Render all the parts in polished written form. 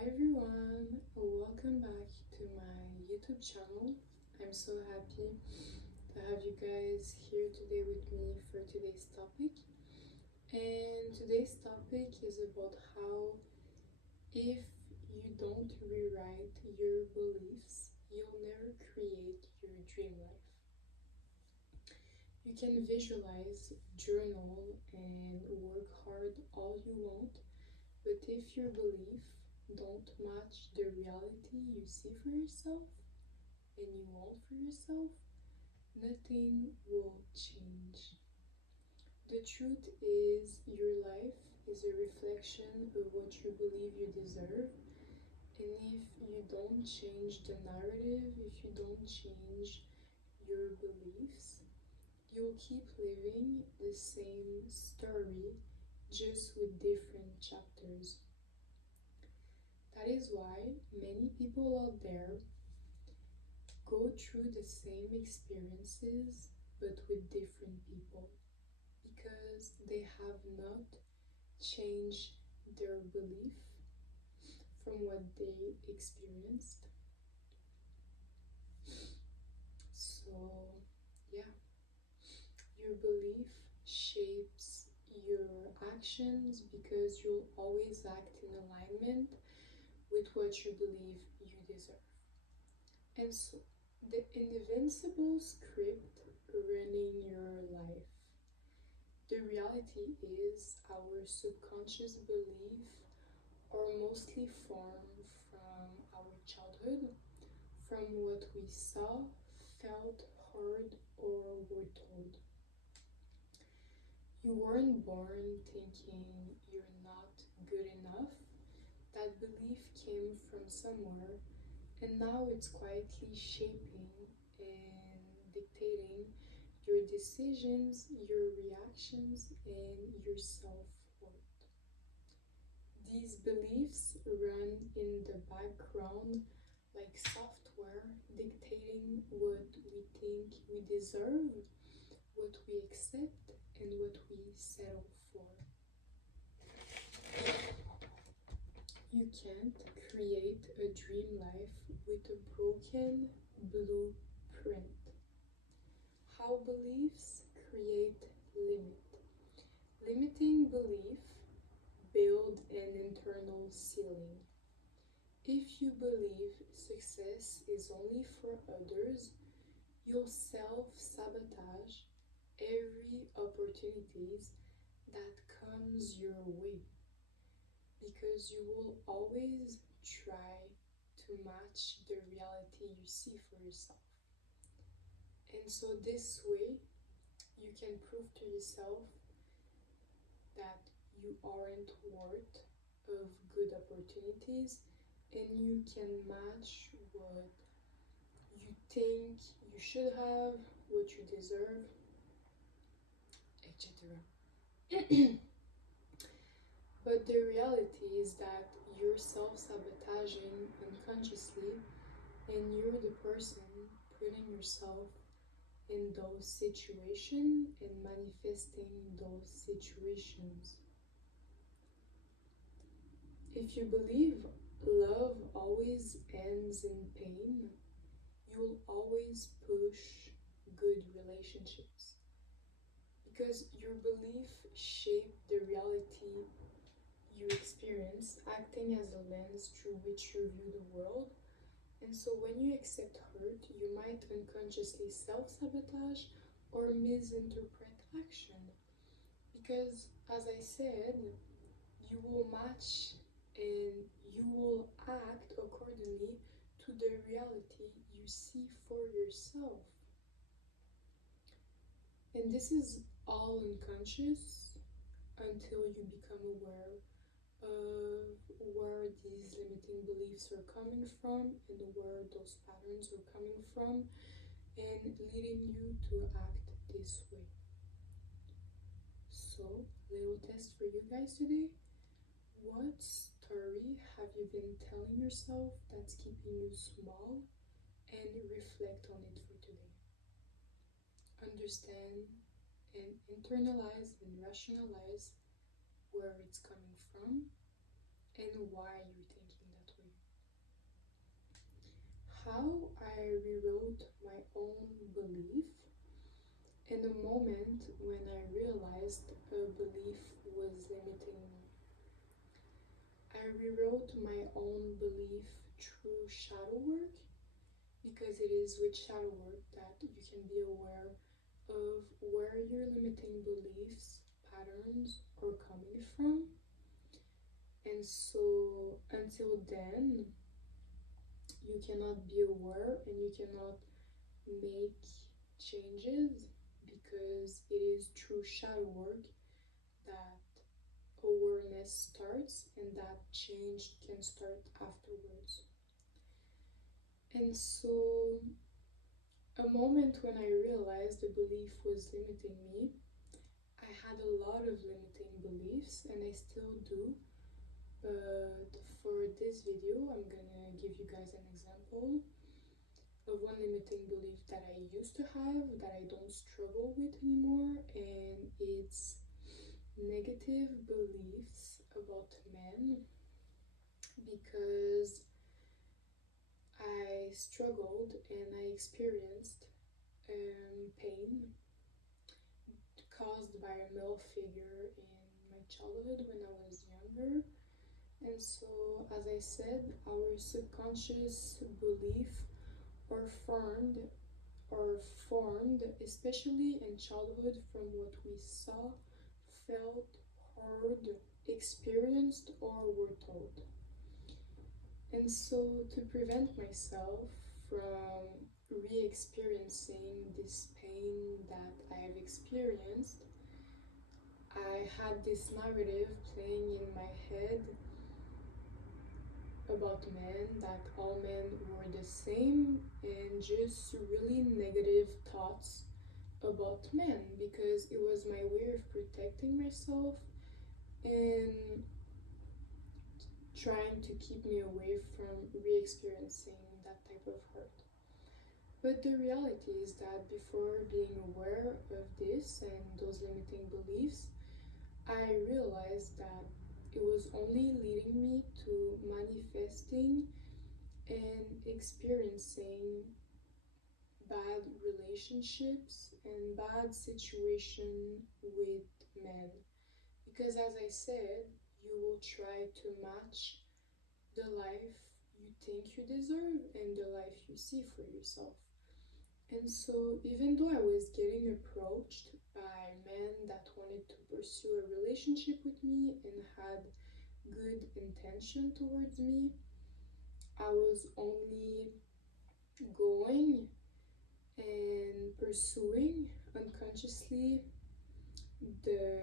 Hi everyone, welcome back to my YouTube channel. I'm so happy to have you guys here today with me for today's topic. And today's topic is about how if you don't rewrite your beliefs, you'll never create your dream life. You can visualize, journal, and work hard all you want, but if your belief don't match the reality you see for yourself and you want for yourself, nothing will change. The truth is, your life is a reflection of what you believe you deserve, and if you don't change the narrative, if you don't change your beliefs, you'll keep living the same story just with different chapters. That is why many people out there go through the same experiences but with different people because they have not changed their belief from what they experienced. So, yeah, your belief shapes your actions because you'll always act in alignment with what you believe you deserve. And so, the invincible script running your life. The reality is, our subconscious belief are mostly formed from our childhood, from what we saw, felt, heard, or were told. You weren't born thinking you're not good enough. That belief came from somewhere, and now it's quietly shaping and dictating your decisions, your reactions, and your self worth. These beliefs run in the background like software, dictating what we think we deserve, what we accept, and what we settle for. You can't create a dream life with a broken blueprint. How beliefs create limit. Limiting belief build an internal ceiling. If you believe success is only for others, you'll self-sabotage every opportunities that comes your way because you will always try to match the reality you see for yourself. And so this way you can prove to yourself that you aren't worth of good opportunities, and you can match what you think you should have, what you deserve, etc. But the reality is that you're self-sabotaging unconsciously, and you're the person putting yourself in those situations and manifesting those situations. If you believe love always ends in pain, you'll always push good relationships because your belief shape the reality you experience, acting as a lens through which you view the world. And so when you accept hurt, you might unconsciously self-sabotage or misinterpret action. Because, as I said, you will match and you will act accordingly to the reality you see for yourself. And this is all unconscious until you become aware of where these limiting beliefs are coming from and where those patterns are coming from and leading you to act this way. So, little test for you guys today. What story have you been telling yourself that's keeping you small, and reflect on it for today? Understand and internalize and rationalize where it's coming from and why you're thinking that how I rewrote my own belief in the moment when I realized a belief was limiting me. I rewrote my own belief through shadow work because it is with shadow work that you can be aware of where your limiting beliefs, patterns are coming from. And so until then, you cannot be aware and you cannot make changes because it is through shadow work that awareness starts and that change can start afterwards. And so, a moment when I realized the belief was limiting me, I had a lot of limiting beliefs and I still do. But for this video, I'm gonna give you guys an example of one limiting belief that I used to have that I don't struggle with anymore, and it's negative beliefs about men because I struggled and I experienced pain caused by a male figure in my childhood when I was younger. And so, as I said, our subconscious belief are formed especially in childhood from what we saw, felt, heard, experienced, or were told. And so, to prevent myself from re-experiencing this pain that I have experienced, I had this narrative playing in my head about men, that all men were the same, and just really negative thoughts about men because it was my way of protecting myself and trying to keep me away from re-experiencing that type of hurt. But the reality is that before being aware of this and those limiting beliefs, I realized that it was only leading me to manifesting and experiencing bad relationships and bad situation with men. Because as I said, you will try to match the life you think you deserve and the life you see for yourself. And so even though I was getting approached by men that wanted to pursue a relationship with me and had good intention towards me, I was only going and pursuing unconsciously the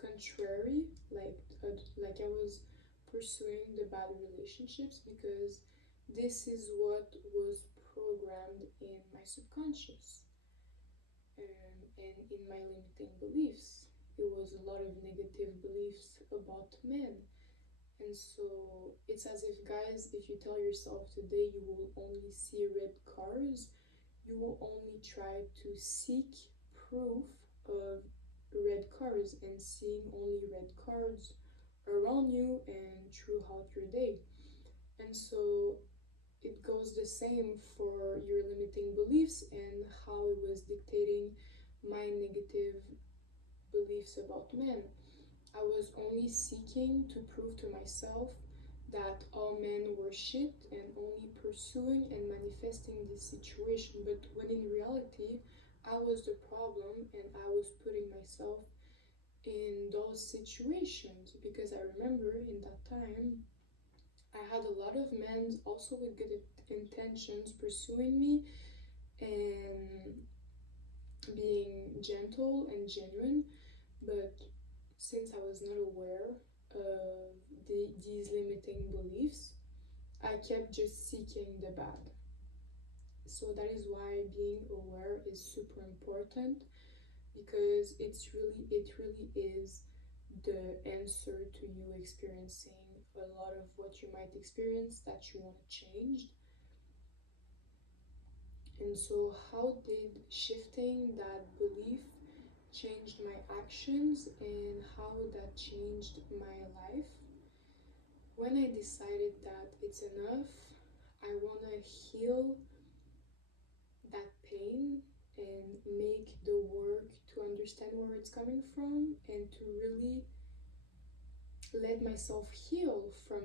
contrary, like I was pursuing the bad relationships because this is what was programmed in my subconscious and in my limiting beliefs. It was a lot of negative beliefs about men. And so it's as if, guys, if you tell yourself today you will only see red cars, you will only try to seek proof of red cars and seeing only red cards around you and throughout your day. And so it goes the same for your limiting beliefs and how it was dictating my negative beliefs about men. I was only seeking to prove to myself that all men were shit and only pursuing and manifesting this situation. But when in reality, I was the problem and I was putting myself in those situations because I remember in that time I had a lot of men also with good intentions pursuing me and being gentle and genuine, but since I was not aware of these limiting beliefs, I kept just seeking the bad. So that is why being aware is super important because it really is the answer to you experiencing a lot of what you might experience that you want to change. And so how did shifting that belief changed my actions and how that changed my life? When I decided that it's enough, I want to heal that pain and make the work to understand where it's coming from and to really let myself heal from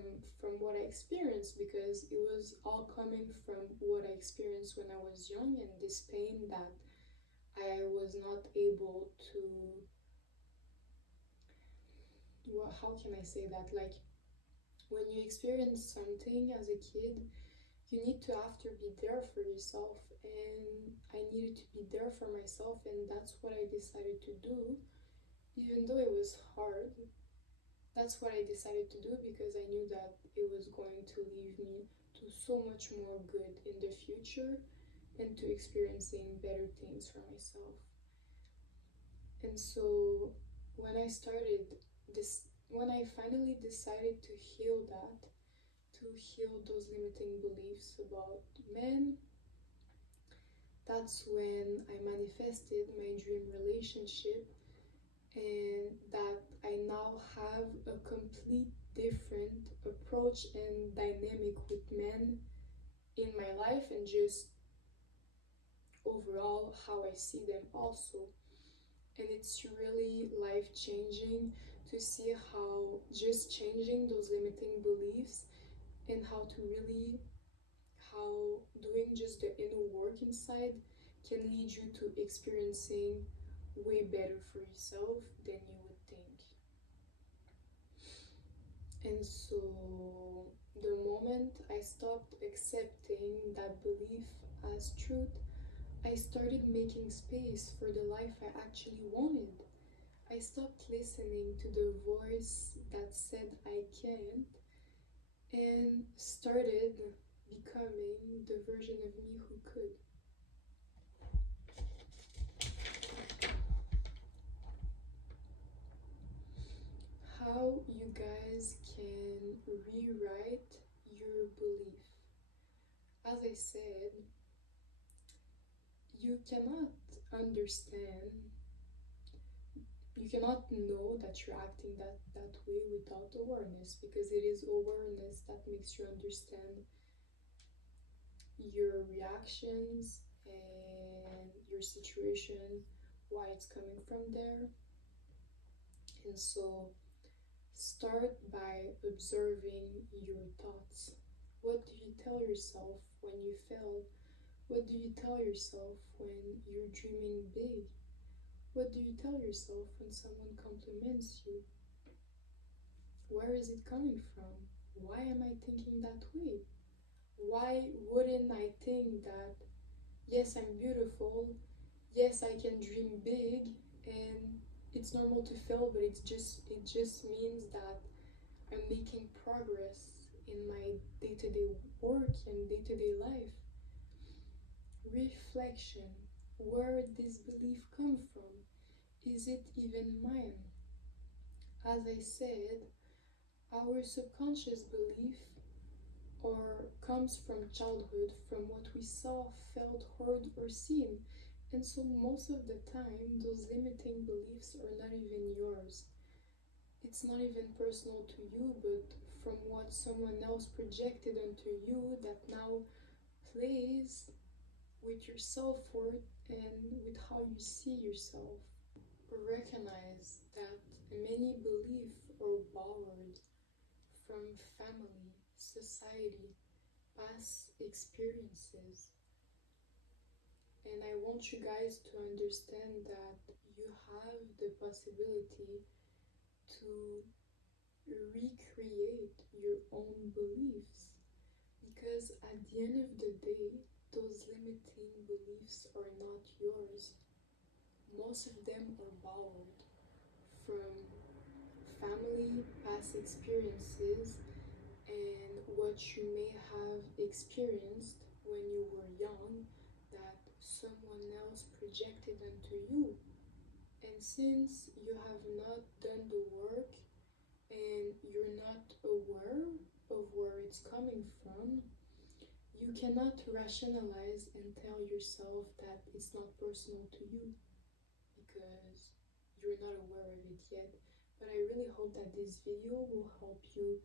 what I experienced, because it was all coming from what I experienced when I was young, and this pain that I was not able to, well, how can I say that, like when you experience something as a kid, you need to after be there for yourself, and I needed to be there for myself, and that's what I decided to do. Even though it was hard, that's what I decided to do, because I knew that it was going to lead me to so much more good in the future and to experiencing better things for myself. And so when I started this, when I finally decided to heal that, to heal those limiting beliefs about men, that's when I manifested my dream relationship, and that I now have a complete different approach and dynamic with men in my life, and just overall how I see them also. And it's really life changing to see how just changing those limiting beliefs, and how to really, how doing just the inner work inside can lead you to experiencing way better for yourself than you would think. And so the moment I stopped accepting that belief as truth, I started making space for the life I actually wanted. I stopped listening to the voice that said I can't, and started becoming the version of me who could. How you guys can rewrite your belief. As I said, you cannot understand, you cannot know that you're acting that way without awareness, because it is awareness that makes you understand your reactions and your situation, why it's coming from there. And so start by observing your thoughts. What do you tell yourself when you fail? What do you tell yourself when you're dreaming big? What do you tell yourself when someone compliments you? Where is it coming from? Why am I thinking that way? Why wouldn't I think that, yes, I'm beautiful, yes, I can dream big, and it's normal to fail, but it just means that I'm making progress in my day-to-day work and day-to-day life. Reflection. Where did this belief come from? Is it even mine? As I said, our subconscious belief or comes from childhood, from what we saw, felt, heard, or seen. And so most of the time, those limiting beliefs are not even yours. It's not even personal to you, but from what someone else projected onto you that now plays with your self-worth and with how you see yourself. Recognize that many beliefs are borrowed from family, society, past experiences. And I want you guys to understand that you have the possibility to recreate your own beliefs, because at the end of the day, those limiting beliefs are not yours. Most of them are borrowed from family, past experiences, and what you may have experienced when you were young that someone else projected onto you. And since you have not done the work and you're not aware of where it's coming from, you cannot rationalize and tell yourself that it's not personal to you, because you're not aware of it yet. But I really hope that this video will help you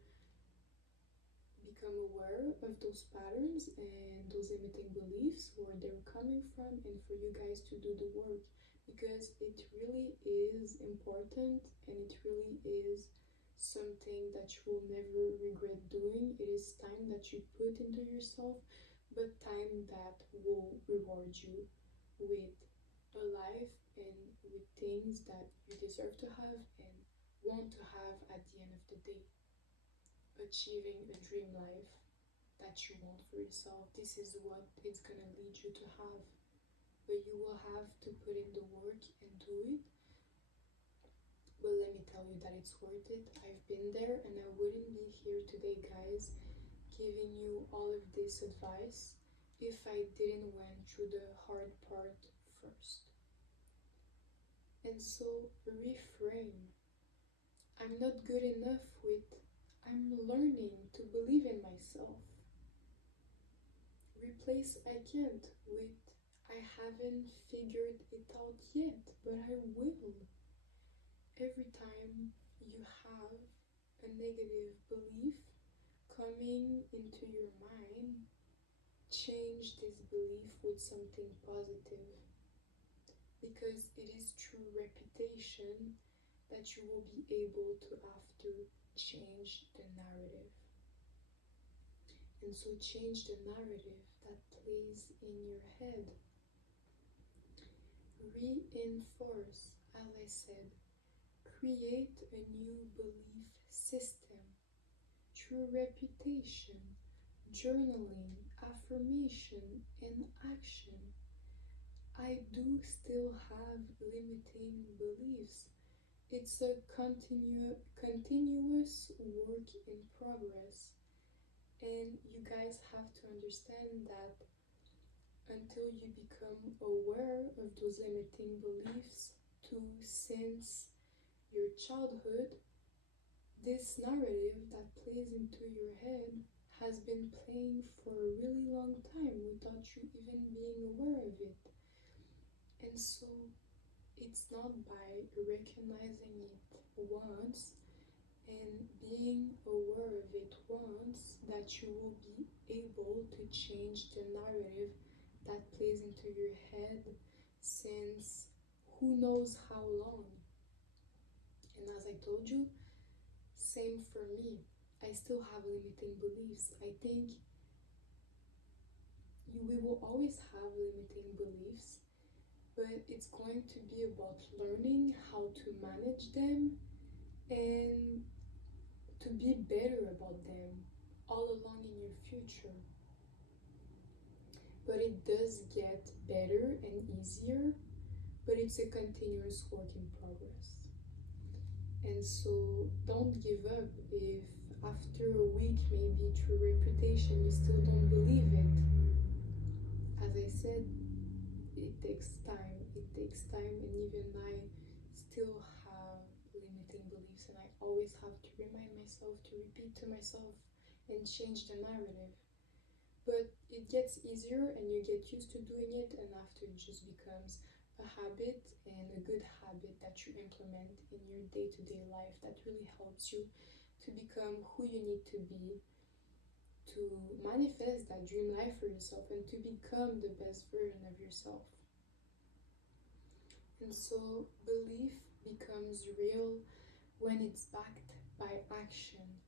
become aware of those patterns and those limiting beliefs, where they're coming from, and for you guys to do the work, because it really is important and it really is something that you will never regret doing. It is time that you put into yourself, but time that will reward you with a life and with things that you deserve to have and want to have at the end of the day. Achieving a dream life that you want for yourself, this is what it's gonna lead you to have. But you will have to put in the work and do it. But let me tell you that it's worth it. I've been there, and I wouldn't be here today, guys, giving you all of this advice if I didn't went through the hard part first. And so reframe. I'm not good enough with I'm learning to believe in myself. Replace I can't with I haven't figured it out yet, but I will. Every time you have a negative belief coming into your mind, change this belief with something positive, because it is through repetition that you will be able to after change the narrative. And so change the narrative that plays in your head. Reinforce, as I said, create a new belief system through repetition, journaling, affirmation, and action. I do still have limiting beliefs. It's a continuous work in progress. And you guys have to understand that until you become aware of those limiting beliefs since your childhood, this narrative that plays into your head has been playing for a really long time without you even being aware of it. And so it's not by recognizing it once and being aware of it once that you will be able to change the narrative that plays into your head since who knows how long. And as I told you, same for me. I still have limiting beliefs. I think we will always have limiting beliefs, but it's going to be about learning how to manage them and to be better about them all along in your future. But it does get better and easier, but it's a continuous work in progress. And so don't give up if after a week, maybe through repetition, you still don't believe it. As I said, it takes time. It takes time, and even I still have limiting beliefs, and I always have to remind myself, to repeat to myself, and change the narrative. But it gets easier, and you get used to doing it, and after it just becomes a habit, and a good habit that you implement in your day-to-day life that really helps you to become who you need to be, to manifest that dream life for yourself, and to become the best version of yourself. And so belief becomes real when it's backed by action.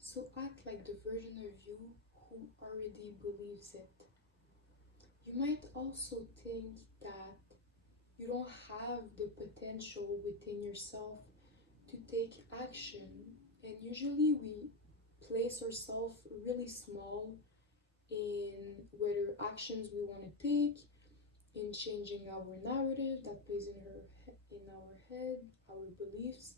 So act like the version of you who already believes it. You might also think that you don't have the potential within yourself to take action, and usually we place ourselves really small in whether actions we want to take, in changing our narrative that plays in our head, our beliefs.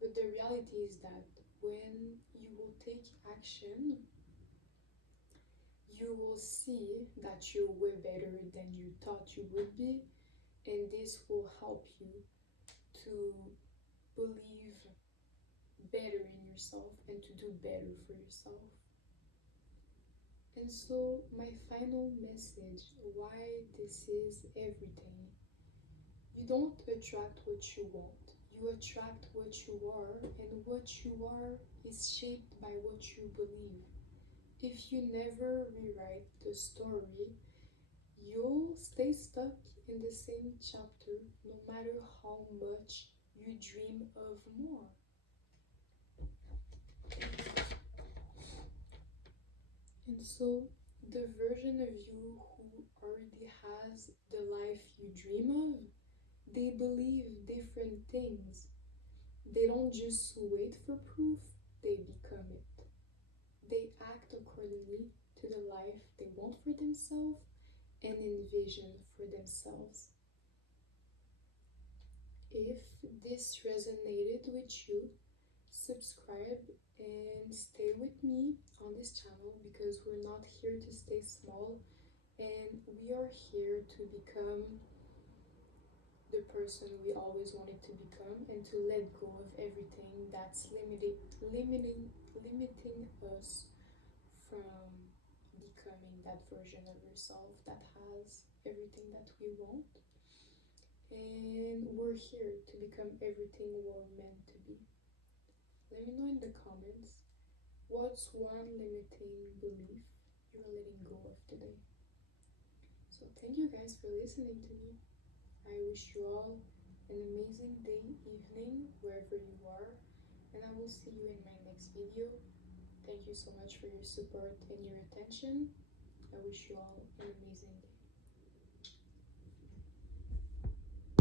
But the reality is that when you will take action, you will see that you're way better than you thought you would be, and this will help you to believe better in yourself and to do better for yourself. And so my final message, why this is everything. You don't attract what you want. You attract what you are, and what you are is shaped by what you believe. If you never rewrite the story, you'll stay stuck in the same chapter no matter how much you dream of more. And so, the version of you who already has the life you dream of, they believe different things. They don't just wait for proof, they become it. They act accordingly to the life they want for themselves and envision for themselves. If this resonated with you, subscribe and stay with me on this channel because we're not here to stay small and we are here to become the person we always wanted to become and to let go of everything that's limiting us from becoming that version of yourself that has everything that we want. And we're here to become everything we're meant to be. Let me know in the comments what's one limiting belief you're letting go of today. So thank you guys for listening to me. I wish you all an amazing day, evening, wherever you are, and I will see you in my next video. Thank you so much for your support and your attention. I wish you all an amazing day.